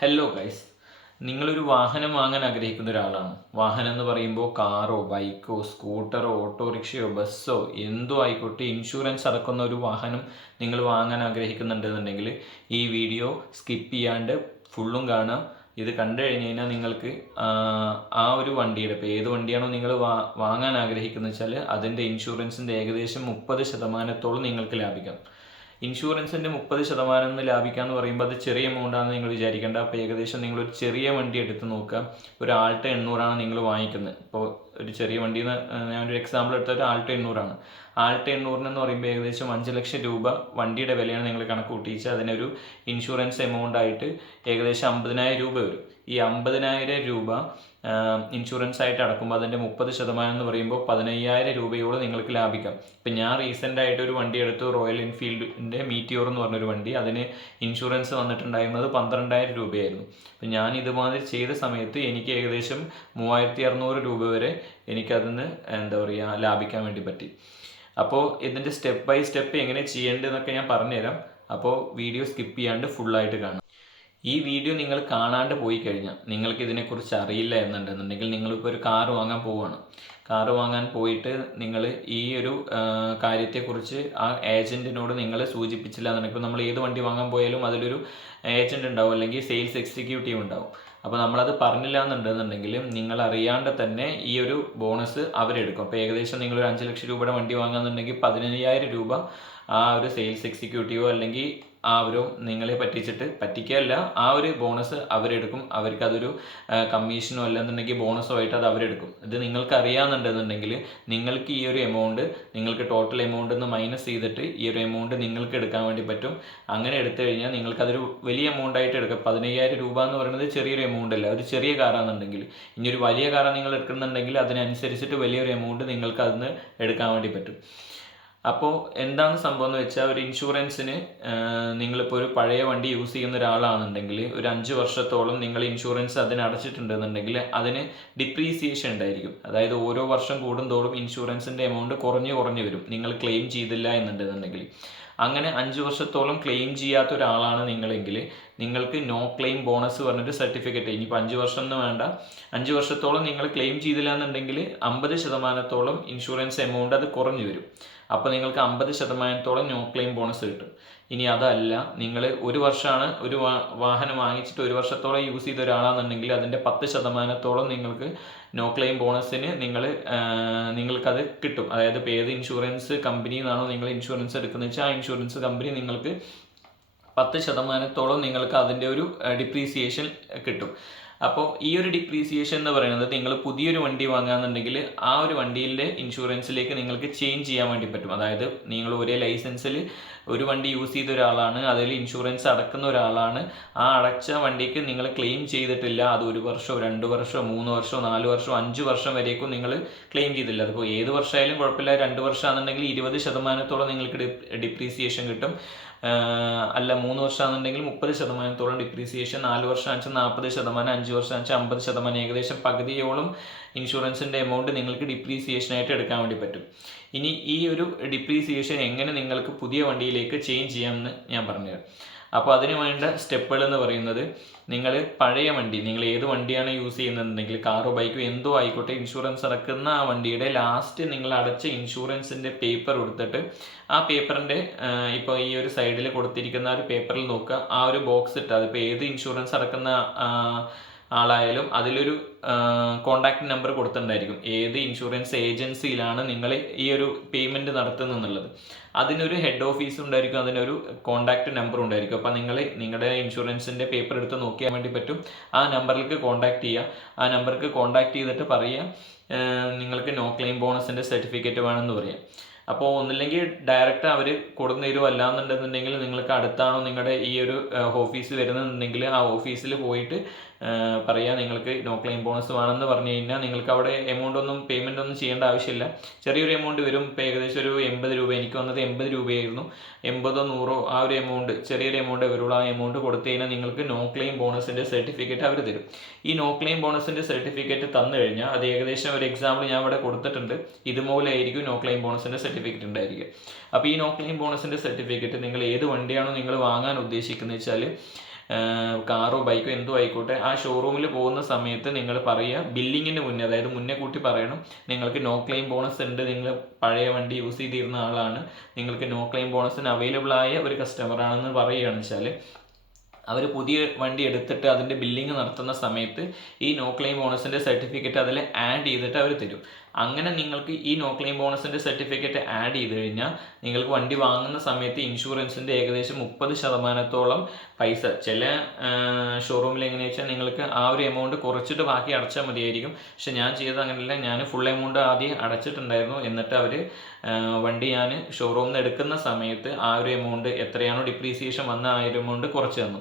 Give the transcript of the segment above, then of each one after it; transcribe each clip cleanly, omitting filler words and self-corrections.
Hello guys, നിങ്ങളൊരു വാഹനം വാങ്ങാൻ ആഗ്രഹിക്കുന്ന ഒരാളാണ്. വാഹനം എന്ന് പറയുമ്പോൾ കാറോ ബൈക്കോ സ്കൂട്ടറോ ഓട്ടോറിക്ഷയോ ബസ്സോ എന്തോ ആയിക്കോട്ടെ, ഇൻഷുറൻസ് അടക്കുന്ന ഒരു വാഹനം നിങ്ങൾ വാങ്ങാൻ ആഗ്രഹിക്കുന്നുണ്ടെന്നുണ്ടെങ്കിൽ ഈ വീഡിയോ സ്കിപ്പ് ചെയ്യാണ്ട് ഫുള്ളും കാണുക. ഇത് കണ്ടു കഴിഞ്ഞ് കഴിഞ്ഞാൽ നിങ്ങൾക്ക് ആ ഒരു വണ്ടിയുടെ ഇപ്പോൾ ഏത് വണ്ടിയാണോ നിങ്ങൾ വാങ്ങാൻ ആഗ്രഹിക്കുന്നത് വെച്ചാൽ അതിൻ്റെ ഇൻഷുറൻസിൻ്റെ ഏകദേശം 30% നിങ്ങൾക്ക് ലാഭിക്കാം. ഇൻഷുറൻസിൻ്റെ 30% ലാഭിക്കാന്ന് പറയുമ്പോൾ അത് ചെറിയ എമൗണ്ട് ആണെന്ന് നിങ്ങൾ വിചാരിക്കേണ്ട. അപ്പോൾ ഏകദേശം നിങ്ങളൊരു ചെറിയ വണ്ടി എടുത്ത് നോക്കുക. ഒരു ആൾട്ടോ 800 നിങ്ങൾ വാങ്ങിക്കുന്നത്. ഇപ്പോൾ ഒരു ചെറിയ വണ്ടിയിൽ നിന്ന് ഞാനൊരു എക്സാമ്പിൾ എടുത്ത ഒരു ആൾട്ടോ 800. ആൾട്ടോ 800 എന്ന് പറയുമ്പോൾ ഏകദേശം 5 ലക്ഷം രൂപ വണ്ടിയുടെ വിലയാണ് നിങ്ങൾ കണക്ക് കൂട്ടിച്ച് അതിനൊരു ഇൻഷുറൻസ് എമൗണ്ട് ആയിട്ട് ഏകദേശം 50,000 രൂപ വരും. ഈ 50,000 രൂപ ഇൻഷുറൻസ് ആയിട്ട് അടക്കുമ്പോൾ അതിൻ്റെ 30% എന്ന് പറയുമ്പോൾ 15,000 രൂപയോളം നിങ്ങൾക്ക് ലാഭിക്കാം. ഇപ്പം ഞാൻ റീസെൻ്റ് ആയിട്ട് ഒരു വണ്ടി എടുത്തു, റോയൽ എൻഫീൽഡിൻ്റെ മീറ്റിയോർ എന്ന് പറഞ്ഞൊരു വണ്ടി. അതിന് ഇൻഷുറൻസ് വന്നിട്ടുണ്ടായിരുന്നത് 12,000 രൂപയായിരുന്നു. അപ്പം ഞാൻ ഇതുമാതിരി ചെയ്ത സമയത്ത് എനിക്ക് ഏകദേശം 3,600 രൂപ വരെ എനിക്കതിന് ലാഭിക്കാൻ വേണ്ടി പറ്റി. അപ്പോൾ ഇതിൻ്റെ സ്റ്റെപ്പ് ബൈ സ്റ്റെപ്പ് എങ്ങനെ ചെയ്യേണ്ടതെന്നൊക്കെ ഞാൻ പറഞ്ഞുതരാം. അപ്പോൾ വീഡിയോ സ്കിപ്പ് ചെയ്യാണ്ട് ഫുള്ളായിട്ട് കാണാം. ഈ വീഡിയോ നിങ്ങൾ കാണാണ്ട് പോയി കഴിഞ്ഞാൽ നിങ്ങൾക്ക് ഇതിനെക്കുറിച്ച് അറിയില്ല എന്നുണ്ടെന്നുണ്ടെങ്കിൽ നിങ്ങളിപ്പോൾ ഒരു കാറ് വാങ്ങാൻ പോവുകയാണ്. കാറ് വാങ്ങാൻ പോയിട്ട് നിങ്ങൾ ഈ ഒരു കാര്യത്തെക്കുറിച്ച് ആ ഏജൻറ്റിനോട് നിങ്ങൾ സൂചിപ്പിച്ചില്ല എന്നുണ്ടെങ്കിൽ, നമ്മൾ ഏത് വണ്ടി വാങ്ങാൻ പോയാലും അതിലൊരു ഏജൻറ്റ് ഉണ്ടാവും, അല്ലെങ്കിൽ സെയിൽസ് എക്സിക്യൂട്ടീവ് ഉണ്ടാവും. അപ്പോൾ നമ്മളത് പറഞ്ഞില്ല എന്നുണ്ടെന്നുണ്ടെങ്കിൽ നിങ്ങൾ അറിയാണ്ട് തന്നെ ഈ ഒരു ബോണസ് അവരെടുക്കും. അപ്പോൾ ഏകദേശം നിങ്ങളൊരു 5 ലക്ഷം രൂപയുടെ വണ്ടി വാങ്ങുകയെന്നുണ്ടെങ്കിൽ 15,000 രൂപ ആ ഒരു സെയിൽസ് എക്സിക്യൂട്ടീവോ അല്ലെങ്കിൽ ആ ഒരു നിങ്ങളെ പറ്റിക്കുകയല്ല, ആ ഒരു ബോണസ് അവരെടുക്കും. അവർക്കതൊരു കമ്മീഷനോ അല്ലെന്നുണ്ടെങ്കിൽ ബോണസോ ആയിട്ട് അത് അവരെടുക്കും. ഇത് നിങ്ങൾക്ക് അറിയാമെന്നുണ്ടെന്നുണ്ടെങ്കിൽ നിങ്ങൾക്ക് ഈ ഒരു എമൗണ്ട് നിങ്ങൾക്ക് ടോട്ടൽ എമൗണ്ട് നിന്ന് മൈനസ് ചെയ്തിട്ട് ഈ ഒരു എമൗണ്ട് നിങ്ങൾക്ക് എടുക്കാൻ വേണ്ടി പറ്റും. അങ്ങനെ എടുത്തു കഴിഞ്ഞാൽ നിങ്ങൾക്കതൊരു വലിയ എമൗണ്ട് ആയിട്ട് എടുക്കാം. 15,000 രൂപ എന്ന് പറയുന്നത് ചെറിയൊരു എമൗണ്ട് അല്ല. ഒരു ചെറിയ കാറാണെന്നുണ്ടെങ്കിൽ, ഇനി ഒരു വലിയ കാറാണ് നിങ്ങൾ എടുക്കുന്നുണ്ടെങ്കിൽ അതിനനുസരിച്ചിട്ട് വലിയൊരു എമൗണ്ട് നിങ്ങൾക്ക് അതിന് എടുക്കാൻ വേണ്ടി പറ്റും. അപ്പോൾ എന്താണ് സംഭവം എന്ന് വെച്ചാൽ, ഒരു ഇൻഷുറൻസിന് നിങ്ങളിപ്പോൾ ഒരു പഴയ വണ്ടി യൂസ് ചെയ്യുന്ന ഒരാളാണെന്നുണ്ടെങ്കിൽ ഒരു 5 വർഷത്തോളം നിങ്ങൾ ഇൻഷുറൻസ് അതിന് അടച്ചിട്ടുണ്ടെന്നുണ്ടെങ്കിൽ അതിന് ഡിപ്രീസിയേഷൻ ഉണ്ടായിരിക്കും. അതായത് ഓരോ വർഷം കൂടുന്തോറും ഇൻഷുറൻസിൻ്റെ എമൗണ്ട് കുറഞ്ഞു വരും നിങ്ങൾ ക്ലെയിം ചെയ്തില്ല എന്നുണ്ടെന്നുണ്ടെങ്കിൽ. അങ്ങനെ 5 വർഷത്തോളം ക്ലെയിം ചെയ്യാത്ത ഒരാളാണ് നിങ്ങളെങ്കിൽ നിങ്ങൾക്ക് നോ ക്ലെയിം ബോണസ് പറഞ്ഞൊരു സർട്ടിഫിക്കറ്റ്, ഇനിയിപ്പോൾ 5 വർഷം എന്ന് വേണ്ട, 5 വർഷത്തോളം നിങ്ങൾ ക്ലെയിം ചെയ്തില്ല എന്നുണ്ടെങ്കിൽ 50%-ഓളം ഇൻഷുറൻസ് എമൗണ്ട് അത് കുറഞ്ഞു വരും. അപ്പോൾ നിങ്ങൾക്ക് 50%-ഓളം നോ ക്ലെയിം ബോണസ് കിട്ടും. ഇനി അതല്ല, നിങ്ങൾ ഒരു വർഷമാണ് ഒരു വാഹനം വാങ്ങിച്ചിട്ട് 1 വർഷത്തോളം യൂസ് ചെയ്ത ഒരാളാണെന്നുണ്ടെങ്കിൽ അതിൻ്റെ 10%-ഓളം നിങ്ങൾക്ക് നോ ക്ലെയിം ബോണസിന് നിങ്ങൾക്കത് കിട്ടും. അതായത് ഇപ്പോൾ ഏത് ഇൻഷുറൻസ് കമ്പനിയിൽ നിന്നാണോ നിങ്ങൾ ഇൻഷുറൻസ് എടുക്കുന്നത് വെച്ചാൽ ആ ഇൻഷുറൻസ് കമ്പനി നിങ്ങൾക്ക് 10%-ഓളം നിങ്ങൾക്ക് അതിൻ്റെ ഒരു ഡിപ്രീസിയേഷൻ കിട്ടും. അപ്പോൾ ഈ ഒരു ഡിപ്രീസിയേഷൻ എന്ന് പറയുന്നത് നിങ്ങൾ പുതിയൊരു വണ്ടി വാങ്ങുകയെന്നുണ്ടെങ്കിൽ ആ ഒരു വണ്ടിയിലെ ഇൻഷുറൻസിലേക്ക് നിങ്ങൾക്ക് ചേഞ്ച് ചെയ്യാൻ വേണ്ടി പറ്റും. അതായത് നിങ്ങൾ ഒരേ ലൈസൻസിൽ ഒരു വണ്ടി യൂസ് ചെയ്ത ഒരാളാണ്, അതിൽ ഇൻഷുറൻസ് അടക്കുന്ന ഒരാളാണ്. ആ അടച്ച വണ്ടിക്ക് നിങ്ങൾ ക്ലെയിം ചെയ്തിട്ടില്ല, അത് 1 വർഷമോ 2 വർഷമോ 3 വർഷമോ 4 വർഷമോ 5 വർഷം വരേക്കും നിങ്ങൾ ക്ലെയിം ചെയ്തില്ല. അതിപ്പോൾ ഏത് വർഷമായാലും കുഴപ്പമില്ല. 2 വർഷമാണെന്നുണ്ടെങ്കിൽ 20%-ഓളം നിങ്ങൾക്ക് ഡിപ്രീസിയേഷൻ കിട്ടും. അല്ല 3 വർഷമാണെന്നുണ്ടെങ്കിൽ 30%-ഓളം ഡിപ്രീസിയേഷൻ, 4 വർഷം വെച്ചാൽ 40%, 5 വർഷം വെച്ചാൽ 50%, ഏകദേശം പകുതിയോളം ഇൻഷുറൻസിൻ്റെ എമൗണ്ട് നിങ്ങൾക്ക് ഡിപ്രീസിയേഷനായിട്ട് എടുക്കാൻ വേണ്ടി പറ്റും. ഇനി ഈ ഒരു ഡിപ്രീസിയേഷൻ എങ്ങനെ നിങ്ങൾക്ക് പുതിയ വണ്ടിയിലേക്ക് ചേഞ്ച് ചെയ്യാമെന്ന് ഞാൻ പറഞ്ഞുതരാം. അപ്പോൾ അതിന് വേണ്ട സ്റ്റെപ്പുകൾ എന്ന് പറയുന്നത്, നിങ്ങൾ പഴയ വണ്ടി, നിങ്ങൾ ഏത് വണ്ടിയാണ് യൂസ് ചെയ്യുന്നതെന്നുണ്ടെങ്കിൽ കാറോ ബൈക്കോ എന്തോ ആയിക്കോട്ടെ, ഇൻഷുറൻസ് അടക്കുന്ന ആ വണ്ടിയുടെ ലാസ്റ്റ് നിങ്ങൾ അടച്ച ഇൻഷുറൻസിൻ്റെ പേപ്പർ കൊടുത്തിട്ട് ആ പേപ്പറിൻ്റെ ഇപ്പോൾ ഈ ഒരു സൈഡിൽ കൊടുത്തിരിക്കുന്ന ആ ഒരു പേപ്പറിൽ നോക്കുക. ആ ഒരു ബോക്സ് ഇട്ട്, അതിപ്പോൾ ഏത് ഇൻഷുറൻസ് അടക്കുന്ന ആളായാലും അതിലൊരു കോണ്ടാക്ട് നമ്പർ കൊടുത്തിട്ടുണ്ടായിരിക്കും. ഏത് ഇൻഷുറൻസ് ഏജൻസിയിലാണ് നിങ്ങൾ ഈ ഒരു പേയ്മെൻറ്റ് നടത്തുന്നത്, അതിനൊരു ഹെഡ് ഓഫീസ് ഉണ്ടായിരിക്കും, അതിനൊരു കോണ്ടാക്ട് നമ്പർ ഉണ്ടായിരിക്കും. അപ്പോൾ നിങ്ങളുടെ ഇൻഷുറൻസിൻ്റെ പേപ്പർ എടുത്ത് നോക്കിയാൽ വേണ്ടി പറ്റും. ആ നമ്പറിലേക്ക് കോണ്ടാക്ട് ചെയ്യുക. ആ നമ്പർക്ക് കോണ്ടാക്ട് ചെയ്തിട്ട് പറയുക നിങ്ങൾക്ക് നോ ക്ലെയിം ബോണസിൻ്റെ സർട്ടിഫിക്കറ്റ് വേണമെന്ന് പറയാം. അപ്പോൾ ഒന്നില്ലെങ്കിൽ ഡയറക്റ്റ് അവർ കൊടുന്നു തരുമോ, അല്ലാന്നുണ്ടെന്നുണ്ടെങ്കിൽ നിങ്ങൾക്ക് അടുത്താണോ നിങ്ങളുടെ ഈ ഒരു ഓഫീസ് വരുന്നുണ്ടെങ്കിൽ ആ ഓഫീസിൽ പോയിട്ട് പറയുക നിങ്ങൾക്ക് നോ ക്ലെയിം ബോണസ് വേണമെന്ന് പറഞ്ഞു കഴിഞ്ഞാൽ നിങ്ങൾക്ക് അവിടെ പേയ്മെൻ്റ് ഒന്നും ചെയ്യേണ്ട ആവശ്യമില്ല. ചെറിയൊരു എമൗണ്ട് വരും. ഇപ്പോൾ ഏകദേശം ഒരു 80 രൂപ, എനിക്ക് വന്നത് 80 രൂപയായിരുന്നു. 80 100 ആ ഒരു എമൗണ്ട്, ചെറിയൊരു എമൗണ്ട് വരുള്ളൂ. ആ എമൗണ്ട് കൊടുത്തു കഴിഞ്ഞാൽ നിങ്ങൾക്ക് നോ ക്ലെയിം ബോണസിൻ്റെ സർട്ടിഫിക്കറ്റ് അവർ തരും. ഈ നോ ക്ലെയിം ബോണസിൻ്റെ സർട്ടിഫിക്കറ്റ് തന്നു കഴിഞ്ഞാൽ അത് ഏകദേശം ഒരു എക്സാമ്പിൾ ഞാൻ ഇവിടെ കൊടുത്തിട്ടുണ്ട്. ഇതുപോലെ ആയിരിക്കും നോ ക്ലെയിം ബോണസിൻ്റെ സർട്ടിഫിക്കറ്റ് ഉണ്ടായിരിക്കുക. അപ്പോൾ ഈ നോ ക്ലെയിം ബോണസിൻ്റെ സർട്ടിഫിക്കറ്റ് നിങ്ങൾ ഏത് വണ്ടിയാണോ നിങ്ങൾ വാങ്ങാൻ ഉദ്ദേശിക്കുന്നത് വെച്ചാൽ കാറോ ബൈക്കോ എന്തോ ആയിക്കോട്ടെ, ആ ഷോറൂമിൽ പോകുന്ന സമയത്ത് നിങ്ങൾ പറയുക ബില്ലിങ്ങിന് മുന്നേ, അതായത് മുന്നേ കൂട്ടി പറയണം നിങ്ങൾക്ക് നോ ക്ലെയിം ബോണസ് ഉണ്ട്, നിങ്ങൾ പഴയ വണ്ടി യൂസ് ചെയ്തിരുന്ന ആളാണ്, നിങ്ങൾക്ക് നോ ക്ലെയിം ബോണസിന് അവൈലബിൾ ആയ ഒരു കസ്റ്റമർ ആണെന്ന് പറയുകയാണെന്ന് വെച്ചാൽ അവർ പുതിയ വണ്ടി എടുത്തിട്ട് അതിൻ്റെ ബില്ലിങ് നടത്തുന്ന സമയത്ത് ഈ നോ ക്ലെയിം ബോണസിൻ്റെ സർട്ടിഫിക്കറ്റ് അതിൽ ആഡ് ചെയ്തിട്ട് അവർ തരും. അങ്ങനെ നിങ്ങൾക്ക് ഈ നോ ക്ലെയിം ബോണസിൻ്റെ സർട്ടിഫിക്കറ്റ് ആഡ് ചെയ്ത് കഴിഞ്ഞാൽ നിങ്ങൾക്ക് വണ്ടി വാങ്ങുന്ന സമയത്ത് ഇൻഷുറൻസിൻ്റെ ഏകദേശം 30% പൈസ, ചില ഷോറൂമിൽ എങ്ങനെയാണെന്ന് വെച്ചാൽ നിങ്ങൾക്ക് ആ ഒരു എമൗണ്ട് കുറച്ചിട്ട് ബാക്കി അടച്ചാൽ മതിയായിരിക്കും. പക്ഷെ ഞാൻ ചെയ്തത് അങ്ങനെയല്ല, ഞാൻ ഫുൾ എമൗണ്ട് ആദ്യം അടച്ചിട്ടുണ്ടായിരുന്നു. എന്നിട്ട് അവർ വണ്ടി ഞാൻ ഷോറൂമിൽ നിന്ന് എടുക്കുന്ന സമയത്ത് ആ ഒരു എമൗണ്ട് എത്രയാണോ ഡിപ്രീസിയേഷൻ വന്ന ആ ഒരു എമൗണ്ട് കുറച്ച് തന്നു.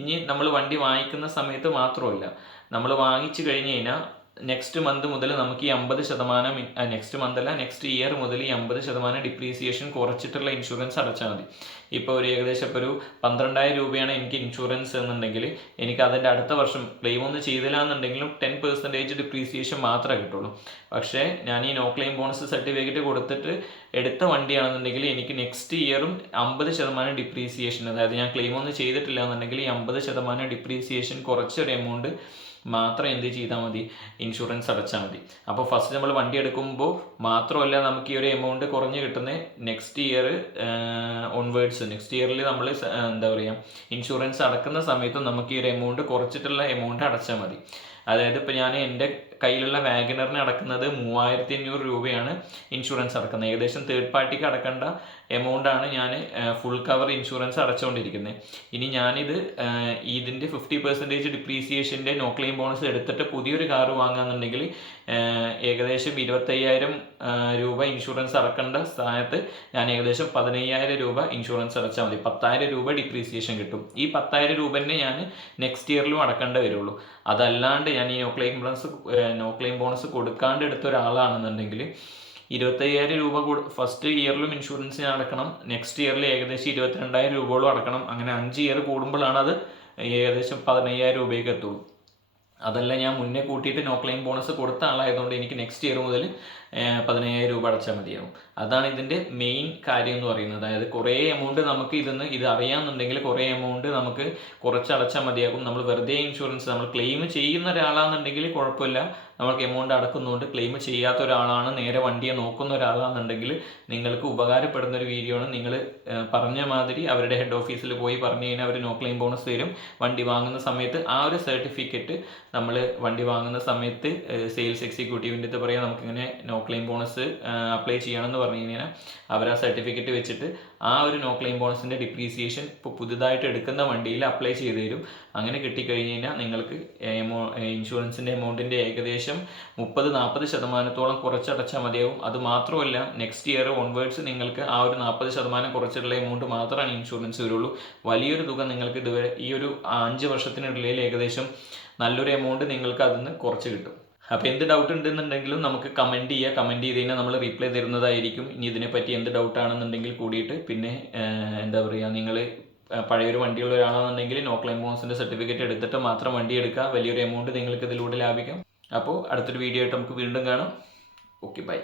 ഇനി നമ്മൾ വണ്ടി വാങ്ങിക്കുന്ന സമയത്ത് മാത്രമല്ല, നമ്മൾ വാങ്ങിച്ചു കഴിഞ്ഞ് കഴിഞ്ഞാൽ നെക്സ്റ്റ് മന്ത് മുതൽ നമുക്ക് ഈ 50%, നെക്സ്റ്റ് മന്ത് അല്ല നെക്സ്റ്റ് ഇയർ മുതൽ ഈ 50% ഡിപ്രീസിയേഷൻ കുറച്ചിട്ടുള്ള ഇൻഷുറൻസ് അടച്ചാൽ മതി. ഇപ്പോൾ ഒരു ഏകദേശം ഇപ്പോൾ ഒരു 12,000 രൂപയാണ് എനിക്ക് ഇൻഷുറൻസ് എന്നുണ്ടെങ്കിൽ എനിക്ക് അതിൻ്റെ അടുത്ത വർഷം ക്ലെയിം ഒന്നും ചെയ്തില്ല എന്നുണ്ടെങ്കിലും 10% ഡിപ്രീസിയേഷൻ മാത്രമേ കിട്ടുള്ളൂ. പക്ഷേ ഞാൻ ഈ നോ ക്ലെയിം ബോണസ് സർട്ടിഫിക്കറ്റ് കൊടുത്തിട്ട് എടുത്ത വണ്ടിയാണെന്നുണ്ടെങ്കിൽ എനിക്ക് നെക്സ്റ്റ് ഇയറും 50% ഡിപ്രീസിയേഷൻ, അതായത് ഞാൻ ക്ലെയിം ഒന്നും ചെയ്തിട്ടില്ല എന്നുണ്ടെങ്കിൽ ഈ 50% ഡിപ്രീസിയേഷൻ കുറച്ചൊരു എമൗണ്ട് മാത്രം എന്ത് ചെയ്താൽ മതി, ഇൻഷുറൻസ് അടച്ചാൽ മതി. അപ്പോൾ ഫസ്റ്റ് നമ്മൾ വണ്ടി എടുക്കുമ്പോൾ മാത്രമല്ല നമുക്ക് ഈ ഒരു എമൗണ്ട് കുറഞ്ഞ് കിട്ടുന്നത്, നെക്സ്റ്റ് ഇയർ ഓൺവേർഡ്സ്, നെക്സ്റ്റ് ഇയറിൽ നമ്മൾ എന്താ പറയുക ഇൻഷുറൻസ് അടക്കുന്ന സമയത്തും നമുക്ക് ഈ ഒരു എമൗണ്ട് കുറച്ചിട്ടുള്ള എമൗണ്ട് അടച്ചാൽ മതി. അതായത് ഇപ്പോൾ ഞാൻ എൻ്റെ കയ്യിലുള്ള വാഗനറിന് അടക്കുന്നത് 3,500 രൂപയാണ് ഇൻഷുറൻസ് അടക്കുന്നത്. ഏകദേശം തേർഡ് പാർട്ടിക്ക് അടക്കേണ്ട എമൗണ്ടാണ് ഞാൻ ഫുൾ കവർ ഇൻഷുറൻസ് അടച്ചുകൊണ്ടിരിക്കുന്നത്. ഇനി ഞാനിത് ഇതിൻ്റെ 50% ഡിപ്രീസിയേഷൻ്റെ നോ ക്ലെയിം ബോണസ് എടുത്തിട്ട് പുതിയൊരു കാറ് വാങ്ങുകയെന്നുണ്ടെങ്കിൽ ഏകദേശം 25,000 രൂപ ഇൻഷുറൻസ് അടക്കേണ്ട സ്ഥാനത്ത് ഞാൻ ഏകദേശം 15,000 രൂപ ഇൻഷുറൻസ് അടച്ചാൽ മതി. 10,000 രൂപ ഡിപ്രീസിയേഷൻ കിട്ടും. ഈ 10,000 രൂപ തന്നെ ഞാൻ നെക്സ്റ്റ് ഇയറിലും അടക്കേണ്ടി വരുള്ളൂ. അതല്ലാണ്ട് ഞാൻ ഈ നോ ക്ലെയിം ബോണസ് കൊടുക്കാണ്ട് എടുത്ത ഒരാളാണെന്നുണ്ടെങ്കിൽ 25,000 രൂപ ഫസ്റ്റ് ഇയറിലും ഇൻഷുറൻസിന് അടക്കണം, നെക്സ്റ്റ് ഇയറിൽ ഏകദേശം 22,000 രൂപയോളം അടക്കണം. അങ്ങനെ 5 ഇയർ കൂടുമ്പോഴാണ് അത് ഏകദേശം 15,000 രൂപയ്ക്ക് എത്തുള്ളൂ. അതല്ല ഞാൻ മുന്നേ കൂട്ടിയിട്ട് നോ ക്ലെയിം ബോണസ് കൊടുത്ത ആളായതുകൊണ്ട് എനിക്ക് നെക്സ്റ്റ് ഇയർ മുതൽ 15,000 രൂപ അടച്ചാൽ മതിയാവും. അതാണ് ഇതിൻ്റെ മെയിൻ കാര്യം എന്ന് പറയുന്നത്. അതായത് കുറേ എമൗണ്ട് നമുക്ക് ഇത് അറിയാമെന്നുണ്ടെങ്കിൽ കുറേ എമൗണ്ട് നമുക്ക് കുറച്ച് അടച്ചാൽ മതിയാകും. നമ്മൾ വെറുതെ ഇൻഷുറൻസ് നമ്മൾ ക്ലെയിം ചെയ്യുന്ന ഒരാളാണെന്നുണ്ടെങ്കിൽ കുഴപ്പമില്ല, നമുക്ക് എമൗണ്ട് അടക്കുന്നുണ്ട്. ക്ലെയിം ചെയ്യാത്ത ഒരാളാണ്, നേരെ വണ്ടിയെ നോക്കുന്ന ഒരാളാണെന്നുണ്ടെങ്കിൽ നിങ്ങൾക്ക് ഉപകാരപ്പെടുന്ന ഒരു വീഡിയോ ആണ്. നിങ്ങൾ പറഞ്ഞ മാതിരി അവരുടെ ഹെഡ് ഓഫീസിൽ പോയി പറഞ്ഞു കഴിഞ്ഞാൽ അവർ നോ ക്ലെയിം ബോണസ് തരും. വണ്ടി വാങ്ങുന്ന സമയത്ത് ആ ഒരു സർട്ടിഫിക്കറ്റ് നമ്മൾ വണ്ടി വാങ്ങുന്ന സമയത്ത് സെയിൽസ് എക്സിക്യൂട്ടീവിൻ്റെ അടുത്ത് പറയാം നമുക്കിങ്ങനെ നോ ക്ലെയിം ബോണസ് അപ്ലൈ ചെയ്യണമെന്ന് പറഞ്ഞു കഴിഞ്ഞാൽ അവർ ആ സർട്ടിഫിക്കറ്റ് വെച്ചിട്ട് ആ ഒരു നോ ക്ലെയിം ബോണസിൻ്റെ ഡിപ്രീസിയേഷൻ ഇപ്പോൾ പുതുതായിട്ട് എടുക്കുന്ന വണ്ടിയിൽ അപ്ലൈ ചെയ്ത് തരും. അങ്ങനെ കിട്ടിക്കഴിഞ്ഞ് കഴിഞ്ഞാൽ നിങ്ങൾക്ക് ഇൻഷുറൻസിൻ്റെ എമൗണ്ടിൻ്റെ ഏകദേശം 30-40% കുറച്ചടച്ചാൽ മതിയാവും. അത് മാത്രമല്ല നെക്സ്റ്റ് ഇയർ ഓൺവേർഡ്സ് നിങ്ങൾക്ക് ആ ഒരു 40% കുറച്ചിട്ടുള്ള എമൗണ്ട് മാത്രമാണ് ഇൻഷുറൻസ് വരുള്ളൂ. വലിയൊരു തുക നിങ്ങൾക്ക് ഇതുവരെ ഈ ഒരു 5 വർഷത്തിനിടയിൽ ഏകദേശം നല്ലൊരു എമൗണ്ട് നിങ്ങൾക്ക് അതിൽ നിന്ന് കുറച്ച് കിട്ടും. അപ്പോൾ എന്ത് ഡൗട്ട് ഉണ്ടെന്നുണ്ടെങ്കിലും നമുക്ക് കമൻറ്റ് ചെയ്ത് കഴിഞ്ഞാൽ നമ്മൾ റിപ്ലൈ തരുന്നതായിരിക്കും. ഇനി ഇതിനെപ്പറ്റി എന്ത് ഡൗട്ടാണെന്നുണ്ടെങ്കിൽ കൂടിയിട്ട് പിന്നെ എന്താ പറയുക, നിങ്ങൾ പഴയൊരു വണ്ടിയുള്ള ഒരാളാണെന്നുണ്ടെങ്കിൽ നോ ക്ലെയിം ബോണസിൻ്റെ സർട്ടിഫിക്കറ്റ് എടുത്തിട്ട് മാത്രം വണ്ടി എടുക്കുക. വലിയൊരു എമൗണ്ട് നിങ്ങൾക്ക് ഇതിലൂടെ ലാഭിക്കാം. അപ്പോൾ അടുത്തൊരു വീഡിയോ ആയിട്ട് നമുക്ക് വീണ്ടും കാണാം. Okay, by.